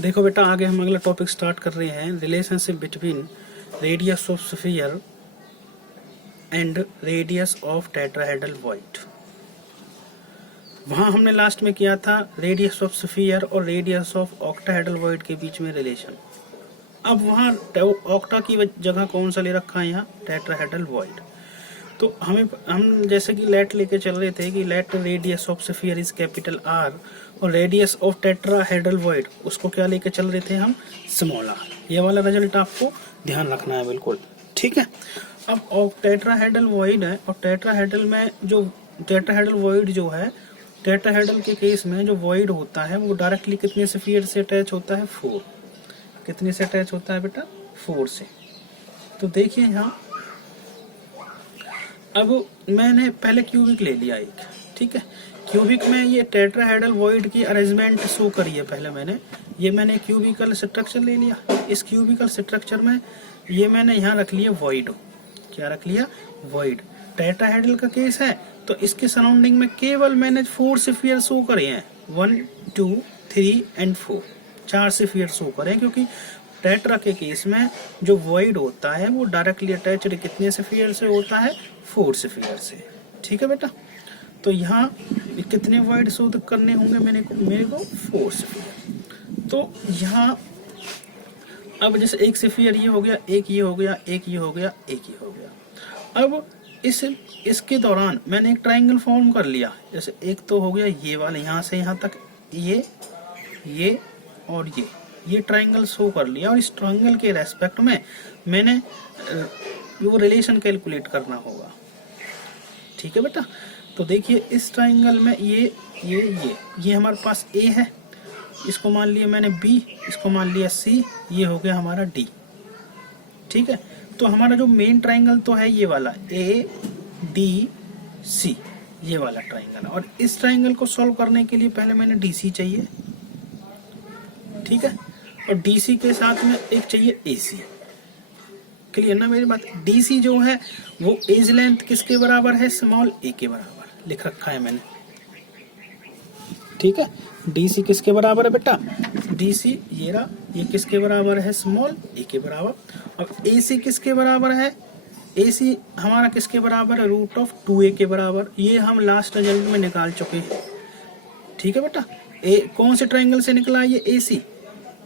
देखो बेटा, आगे हम अगला टॉपिक स्टार्ट कर रहे हैं, relationship between radius of sphere and radius of tetrahedral void. वहां हमने लास्ट में किया था रेडियस ऑफ स्फीयर और रेडियस ऑफ ऑक्टाहेड्रल वॉइड के बीच में रिलेशन। अब वहां ऑक्टा की जगह कौन सा ले रखा है, यहाँ टेट्राहेड्रल वॉइड। तो हम जैसे कि लेट लेके चल रहे थे कि let radius of sphere is capital R और रेडियस ऑफ टेट्राहेड्रल वॉइड उसको क्या लेके चल रहे थे हम, स्मॉल आर। ये वाला रिजल्ट आपको ध्यान रखना है बिल्कुल, ठीक है। अब टेट्राहेड्रल वॉइड है और टेट्राहेड्रल में जो टेट्राहेड्रल वॉइड जो है, टेट्राहेड्रल के केस में जो वॉइड होता है वो डायरेक्टली कितने स्फीयर से अटैच होता है, 4। कितने से अटैच होता है बेटा, 4 से। तो देखिए यहाँ, अब मैंने पहले क्यूबिक ले लिया एक, ठीक है। क्यूबिक में ये टेट्राहेड्रल वॉइड की अरेंजमेंट शो करी है। पहले मैंने क्यूबिकल स्ट्रक्चर ले लिया। इस क्यूबिकल स्ट्रक्चर में ये मैंने यहाँ रख लिया वॉइड। क्या रख लिया, वॉइड। टेट्राहेड्रल का केस है तो इसके सराउंडिंग में केवल मैंने 4 स्फीयर शो करे हैं, 1 2 3 एंड 4, 4 स्फीयर शो करे हैं, क्योंकि टेट्रा के केस में जो वॉइड होता है वो डायरेक्टली अटैच्ड कितने स्फीयर से होता है, 4 स्फीयर से, ठीक है बेटा। तो यहाँ कितने वॉइड शो करने होंगे मेरे को 4 स्फीयर। तो यहाँ अब जैसे एक स्फीयर ये हो गया, एक ये हो गया, एक ये हो गया, एक ये हो गया। अब इसके दौरान मैंने एक ट्रायंगल फॉर्म कर लिया। जैसे एक तो हो गया ये वाला, यहाँ से यहाँ तक ये और ये ट्रायंगल शो कर लिया। और इस ट्रायंगल के रेस्पेक्ट में मैंने वो रिलेशन कैलकुलेट करना होगा, ठीक है बेटा। तो देखिए इस ट्रायंगल में ये हमारे पास ए है, इसको मान लिया मैंने बी, इसको मान लिया सी, ये हो गया हमारा डी, ठीक है। तो हमारा जो मेन ट्रायंगल तो है ये वाला ए डी सी, ये वाला ट्रायंगल। और इस ट्रायंगल को सॉल्व करने के लिए पहले मैंने डी सी चाहिए, ठीक है। और डी सी के साथ में एक चाहिए ए सी। क्लियर ना मेरी बात। डी सी जो है वो एज लेंथ किसके बराबर है, स्मॉल ए के बराबर लिख रखा है मैंने, ठीक है। डी सी किसके बराबर है बेटा, डी सी ये किसके बराबर है, स्मॉल ए के बराबर। और ए सी किसके बराबर है, ए सी हमारा किसके बराबर है, रूट ऑफ 2a के बराबर। ये हम लास्ट रिजल्ट में निकाल चुके हैं, ठीक है बेटा। कौन से ट्रायंगल से निकला ये ए सी,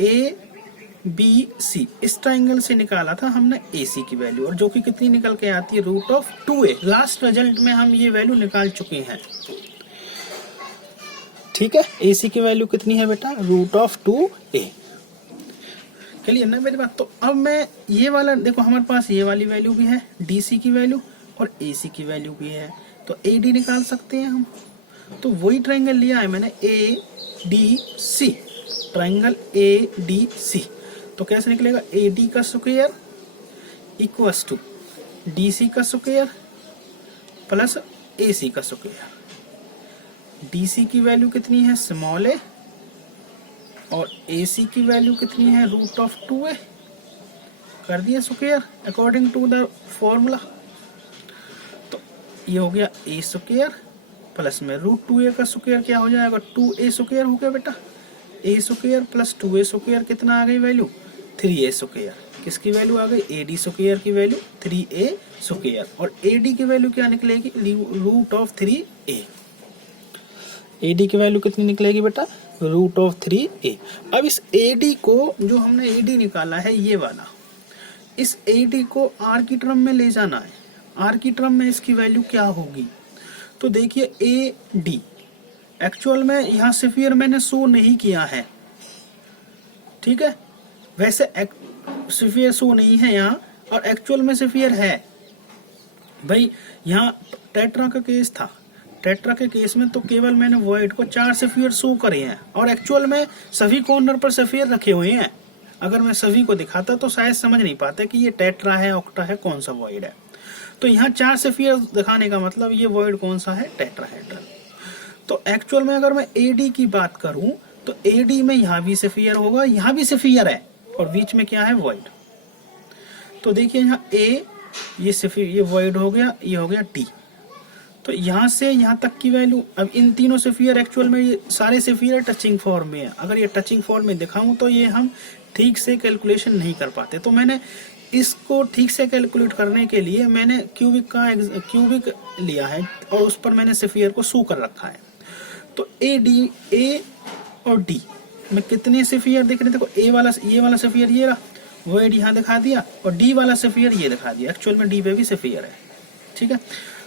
ए बी सी, इस ट्रायंगल से निकाला था हमने ए सी की वैल्यू, और जो कि कितनी निकल के आती है, root of 2a। Last result में हम ये वैल्यू निकाल चुके हैं, ठीक है। ए सी की वैल्यू कितनी है बेटा, रूट ऑफ 2a। क्लियर ना मेरी बात। तो अब मैं ये वाला देखो, हमारे पास ये वाली वैल्यू भी है, डी सी की वैल्यू और ए सी की वैल्यू भी है, तो ए डी निकाल सकते हैं हम। तो वही ट्रायंगल लिया है मैंने, A D C, triangle A D C. तो कैसे निकलेगा, ए डी का square equals to D C का स्क्वायर प्लस ए सी का स्क्वायर। डी सी की वैल्यू कितनी है, स्मॉल ए, और ए सी की वैल्यू कितनी है, रूट ऑफ 2a। कर दिया square according to the formula. तो ये हो गया ए स्क्वायर प्लस में रूट 2a का स्क्वायर क्या हो जाएगा, 2a स्क्वायर हो गया बेटा। ए स्क्वायर प्लस 2a स्क्वायर कितना आ गई वैल्यू, 3a स्क्वायर। किसकी वैल्यू आ गई, ए डी स्क्वायर की वैल्यू 3a स्क्वायर। और ए डी की वैल्यू क्या निकलेगी, root of 3a। A D की वैल्यू कितनी निकलेगी बेटा, रूट ऑफ 3a। अब इस ए डी को, जो हमने ए डी निकाला है ये वाला, इस ए डी को आर की टर्म में ले जाना है। आर की टर्म में इसकी वैल्यू क्या होगी, तो देखिए ए डी एक्चुअल में यहाँ स्फीयर मैंने शो नहीं किया है, ठीक है। वैसे स्फीयर शो नहीं है यहाँ, और एक्चुअल में स्फीयर है भाई। यहाँ टेट्रा का केस था, टेट्रा के केस में तो केवल मैंने वॉइड को 4 स्फीयर शो करे हैं, और एक्चुअल में सभी कॉर्नर पर स्फीयर रखे हुए हैं। अगर मैं सभी को दिखाता तो शायद समझ नहीं पाते कि ये टेट्रा है, ऑक्टा है, कौन सा वॉइड है। तो यहाँ 4 स्फीयर दिखाने का मतलब ये वॉइड कौन सा है, टेट्राहेड्रल। तो एक्चुअल में अगर मैं एडी की बात करूं तो एडी में यहाँ भी स्फीयर होगा, यहाँ भी स्फीयर है, और बीच में क्या है, वॉइड। तो देखिए यहाँ ए, ये वॉइड हो गया, ये हो गया डी। तो यहाँ से यहाँ तक की वैल्यू, अब इन तीनों सेफियर एक्चुअल में ये सारे सेफियर टचिंग फॉर्म में है। अगर ये टचिंग फॉर्म में दिखाऊं तो ये हम ठीक से कैलकुलेशन नहीं कर पाते। तो मैंने इसको ठीक से कैलकुलेट करने के लिए मैंने क्यूबिक लिया है और उस पर मैंने सेफियर को शो कर रखा है। तो ए और डी में कितने सेफियर दिख रहे हैं? देखो ये वाला सेफियर ये रहा, वो एडी यहाँ दिखा दिया, और डी वाला सेफियर ये दिखा दिया। एक्चुअल में डी पे भी सेफियर है, ठीक है।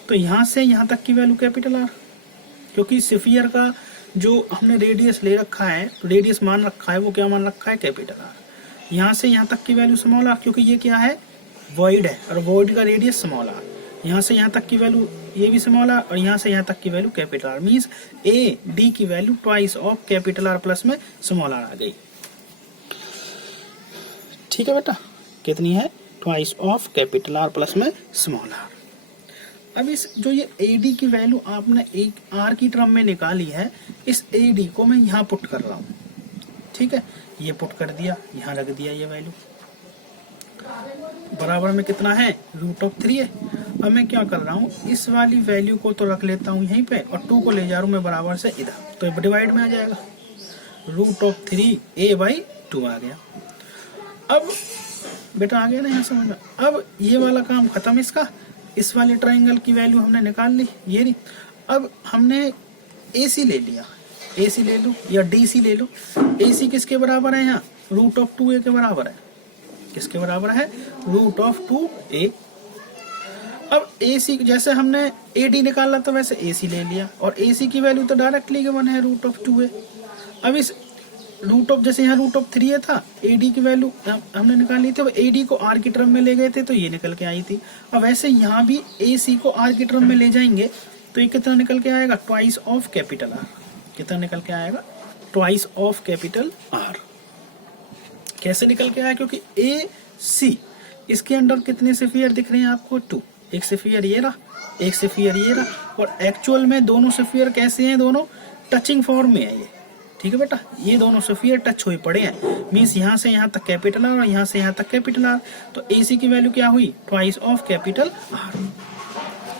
तो यहाँ से यहाँ तक की वैल्यू कैपिटल आर, क्योंकि सेफियर का जो हमने रेडियस ले रखा है, रेडियस मान रखा है, वो क्या मान रखा है? Capital R. यहाँ से यहाँ तक की वैल्यू स्मॉल आर, क्योंकि ये क्या है? वॉइड है, और वॉइड का रेडियस स्मॉल आर। यहाँ से यहाँ तक की वैल्यू ये भी स्मॉल आर, और यहाँ से यहाँ तक की value capital R. Means A D की value twice of capital R plus में स्मॉल आर आ गई। ठीक है बेटा, कितनी है? Twice of capital R plus में स्मॉल आर। अब इस जो ये AD की वैल्यू आपने एक R की टर्म में निकाली है, इस AD को मैं यहाँ पुट कर रहा हूँ, ठीक है। ये पुट कर दिया, यहाँ रख दिया, ये वैल्यू बराबर में कितना है? √3 है। अब मैं क्या कर रहा हूँ, इस वाली वैल्यू को तो रख लेता हूँ यहीं पे, और 2 को ले जा रहा हूँ मैं बराबर से इधर, तो डिवाइड में आ जाएगा। √3a/2 आ गया। अब बेटा आ गया ना यहाँ समझ में? अब ये वाला काम खत्म इसका। इस वाले ट्राइंगल की वैल्यू हमने निकाल ली, ये नहीं। अब हमने AC ले लिया, AC ले लो या DC ले लो। AC किसके बराबर है? यहाँ √2a के बराबर है। किसके बराबर है? √2a। अब AC जैसे हमने AD निकाला तो वैसे AC ले लिया, और AC की वैल्यू तो डायरेक्टली गिवन है √2a। अब इस जैसे यहाँ √3 था, AD की वैल्यू हमने निकाली थी, AD को R की टर्म में ले गए थे तो ये निकल के आई थी। अब वैसे यहाँ भी AC को R की टर्म में ले जाएंगे तो ये कितना निकल के आएगा? Twice of capital R। कितना निकल के आएगा? Twice of capital R। कैसे निकल के आया? क्योंकि AC इसके अंदर कितने सेफियर दिख रहे हैं आपको? 2। एक सेफियर ये रहा, एक सेफियर ये रहा, और एक्चुअल में दोनों सेफियर कैसे हैं? दोनों टचिंग फॉर्म में है ये, ठीक है बेटा। ये दोनों सेफियर टच हुए पड़े हैं, मीन्स यहाँ से यहाँ तक कैपिटल आर और यहाँ से यहाँ तक कैपिटल आर। तो AC की वैल्यू क्या हुई? Twice of capital are.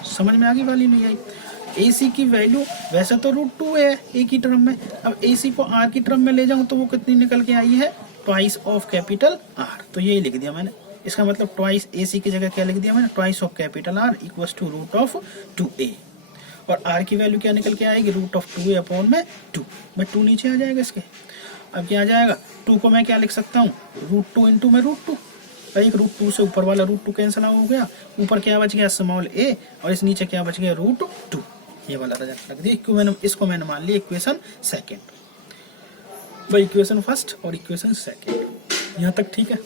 समझ में आ गई वाली? नहीं आई? AC की वैल्यू वैसे तो √2 है A की टर्म में, अब AC को R की टर्म में ले जाऊं तो वो कितनी निकल के आई है? Twice of capital are. तो ये लिख दिया मैंने। इसका मतलब ट्वाइस AC की जगह क्या लिख दिया मैंने? Twice of capital R equals to √2a। और R की वैल्यू क्या निकल के आएगी? √2a/2 में 2 नीचे आ जाएगा इसके। अब क्या आ जाएगा? 2 को मैं क्या लिख सकता हूँ? √2 इंटू में √2। एक √2 से ऊपर वाला √2 कैंसिल हो गया, ऊपर क्या बच गया? स्मॉल a, और इस नीचे क्या बच गया? √2। ये वाला रख दिया। इसको मैंने मान लिया इक्वेशन सेकेंड, भाई इक्वेशन फर्स्ट और इक्वेशन सेकेंड। यहाँ तक ठीक है।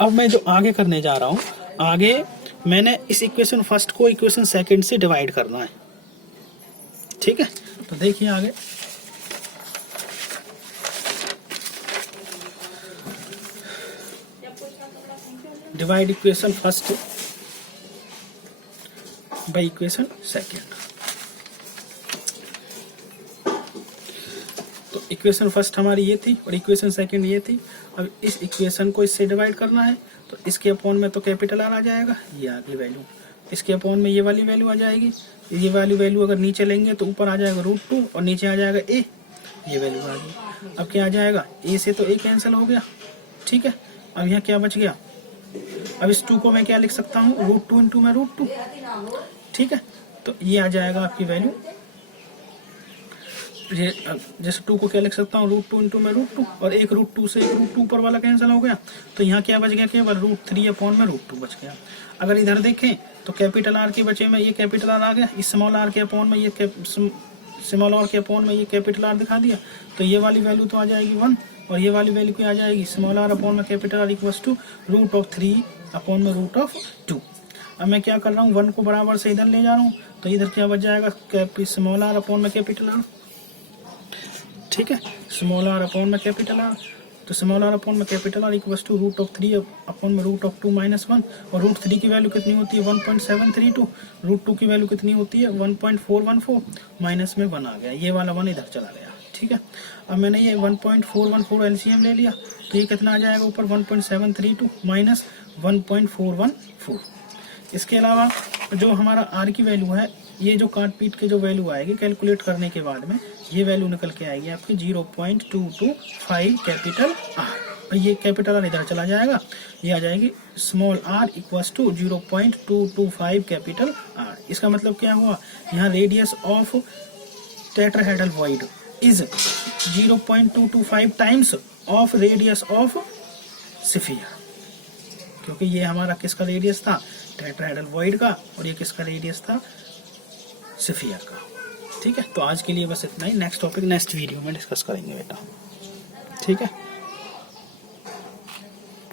अब मैं जो आगे करने जा रहा हूँ, आगे मैंने इस इक्वेशन फर्स्ट को इक्वेशन सेकंड से डिवाइड करना है, ठीक है। तो देखिए आगे, divide equation first by equation second. तो इक्वेशन फर्स्ट हमारी ये थी और इक्वेशन सेकंड ये थी। अब इस इक्वेशन को इससे डिवाइड करना है, तो इसके अपॉन में तो कैपिटल आर आ जाएगा, ये आ गई वैल्यू। इसके अपॉन में ये वाली वैल्यू आ जाएगी, ये वाली वैल्यू अगर नीचे लेंगे तो ऊपर आ जाएगा √2 और नीचे आ जाएगा a, ये वैल्यू आ गई। अब क्या आ जाएगा? a से तो a कैंसिल हो गया, ठीक है। अब यहाँ क्या बच गया? अब इस 2 को मैं क्या लिख सकता हूँ? √2 इंटू में √2, ठीक है। तो ये आ जाएगा आपकी वैल्यू, जैसे 2 को क्या लिख सकता हूँ? √2 इंटू में √2, और एक √2 से एक √2 ऊपर वाला कैंसिल हो गया, तो यहाँ क्या बच गया? केवल √3/√2 बच गया। अगर इधर देखें तो कैपिटल आर के बचे में ये कैपिटल आर आ गया, इस स्मॉल आर के अपॉन में ये स्मॉल आर के अपॉन में ये कैपिटल आर दिखा दिया, तो ये वाली वैल्यू तो आ जाएगी 1, और ये वाली वैल्यू क्या आ जाएगी? स्मॉल आर अपॉन में कैपिटल आर इक्वल्स टू √3/√2। अब मैं क्या कर रहा हूँ? 1 को बराबर से इधर ले जा रहा हूँ, तो इधर क्या बच जाएगा? स्मॉल आर अपॉन में कैपिटल आर, ठीक है। स्मॉल आर अपॉन में कैपिटल आर, तो स्मॉल आर अपॉन में कैपिटल आर इक्वल्स टू √3/√2 - 1, और √3 की वैल्यू कितनी होती है? 1.732। √2 की वैल्यू कितनी होती है? 1.414, माइनस में 1 आ गया, ये वाला 1 इधर चला गया, ठीक है। अब मैंने ये 1.414 एलसीएम ले लिया, तो ये कितना आ जाएगा ऊपर? 1.732 - 1.414। इसके अलावा जो हमारा आर की वैल्यू है, ये जो काट पीट के जो वैल्यू आएगी कैलकुलेट करने के बाद में, ये वैल्यू निकल के आएगी आपकी 0.225 कैपिटल आर। और ये कैपिटल आर इधर चला जाएगा, ये आ जाएगी small R equals to 0.225 capital R. इसका मतलब क्या हुआ, यहाँ radius of tetrahedral void is 0.225 times of radius of sphere, क्योंकि ये हमारा किसका रेडियस था, टेट्राहेड्रल वॉइड का, और ये किसका रेडियस था, स्फीयर का। ठीक है, तो आज के लिए बस इतना ही। नेक्स्ट टॉपिक नेक्स्ट वीडियो में डिस्कस करेंगे बेटा। ठीक है।